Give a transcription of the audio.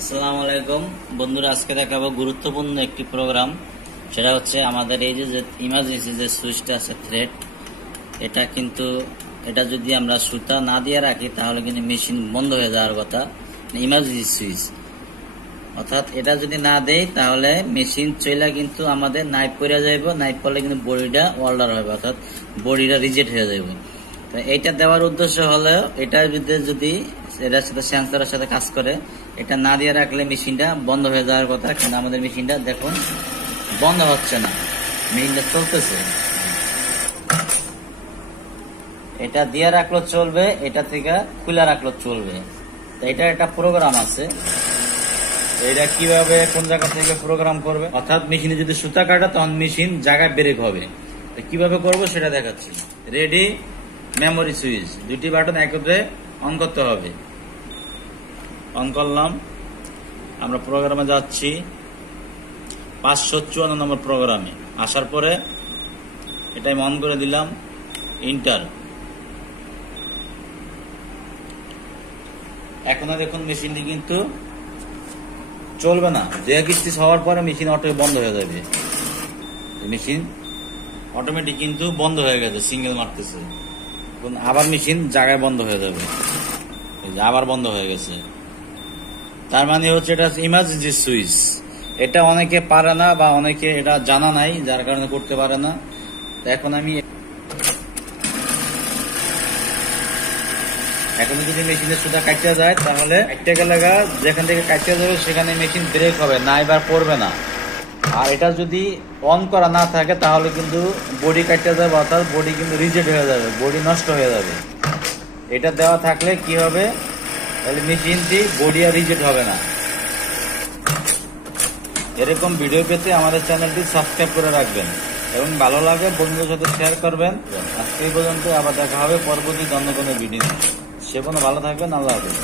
আসসালামু আলাইকুম বন্ধুরা, আজকে দেখাবো গুরুত্বপূর্ণ একটি প্রোগ্রাম। সেটা হচ্ছে আমাদের এই যে ইমার্জেন্সি যে সুইচটা আছে থ্রেড, এটা যদি আমরা সুতা না দিয়ে রাখি তাহলে কিন্তু মেশিন বন্ধ হয়ে যাওয়ার কথা। ইমার্জেন্সি সুইচ অর্থাৎ এটা যদি না দেই তাহলে মেশিন চলে কিন্তু আমাদের নাইপ পড়ে যাইব, নাইপ পড়লে কিন্তু বডিটা ওয়াল্ডার হবে, অর্থাৎ বডিটা রিজেক্ট হয়ে যাইব। তো এইটা দেওয়ার উদ্দেশ্য হলো এটার ভিতরে যদি এটার সাথে সেন্সরের সাথে কাজ করে, এটা না দিয়ে রাখলে মেশিনটা বন্ধ হয়ে যাওয়ার কথা। কিন্তু আমাদের মেশিনটা দেখুন বন্ধ হচ্ছে না, মেশিনটা চলতেছে। এটা দিয়ে রাখলেও চলবে, এটা থেকে খুলে রাখলেও চলবে। তো এটার একটা প্রোগ্রাম আছে, এটা কিভাবে কোন জায়গা থেকে প্রোগ্রাম করবে, অর্থাৎ মেশিনে যদি সুতা কাটা তখন মেশিন জায়গায় ব্রেক হবে। তো কিভাবে করবো সেটা দেখাচ্ছি। রেডি, মেমোরি সুইচ, দুটি বাটন একত্রে অন করতে হবে। অন করলাম, আমরা প্রোগ্রামে যাচ্ছি 554 নম্বর প্রোগ্রামে। আসার পরে এটা আমি অন করে দিলাম, ইন্টার। এখন দেখুন মেশিনটি কিন্তু চলবে না, যে কিস্তি হওয়ার পরে মেশিন অটো বন্ধ হয়ে যাবে। মেশিন অটোমেটিক কিন্তু বন্ধ হয়ে গেছে, সিঙ্গেল মারতেছে। আবার মেশিন জায়গায় বন্ধ হয়ে যাবে, আবার বন্ধ হয়ে গেছে। তার মানে হচ্ছে এটা ইমার্জেন্সি সুইচ। এটা অনেকে পারে না বা অনেকে এটা জানা নাই, যার কারণে করতে পারে না। এখন যদি মেশিনের সুতা কাটতে যায় তাহলে কাটতে গেলে যেখান থেকে কাটতে যাবে সেখানে মেশিন ব্রেক হবে না, এবার পড়বে না। আর এটা যদি অন করা না থাকে তাহলে কিন্তু বডি কাটতে যাবে, অর্থাৎ বডি কিন্তু রিজেক্ট হয়ে যাবে, বডি নষ্ট হয়ে যাবে। এটা দেওয়া থাকলে কি হবে, তাহলে মেশিনটি বডি আর রিজেক্ট হবে না। এরকম ভিডিও পেতে আমাদের চ্যানেলটি সাবস্ক্রাইব করে রাখবেন এবং ভালো লাগে বন্ধুদের সাথে শেয়ার করবেন। আজকে এই পর্যন্ত, আবার দেখা হবে পরবর্তী অন্য কোনো ভিডিও। সে কোনো ভালো থাকবেন, আল্লাহ হাফেজ।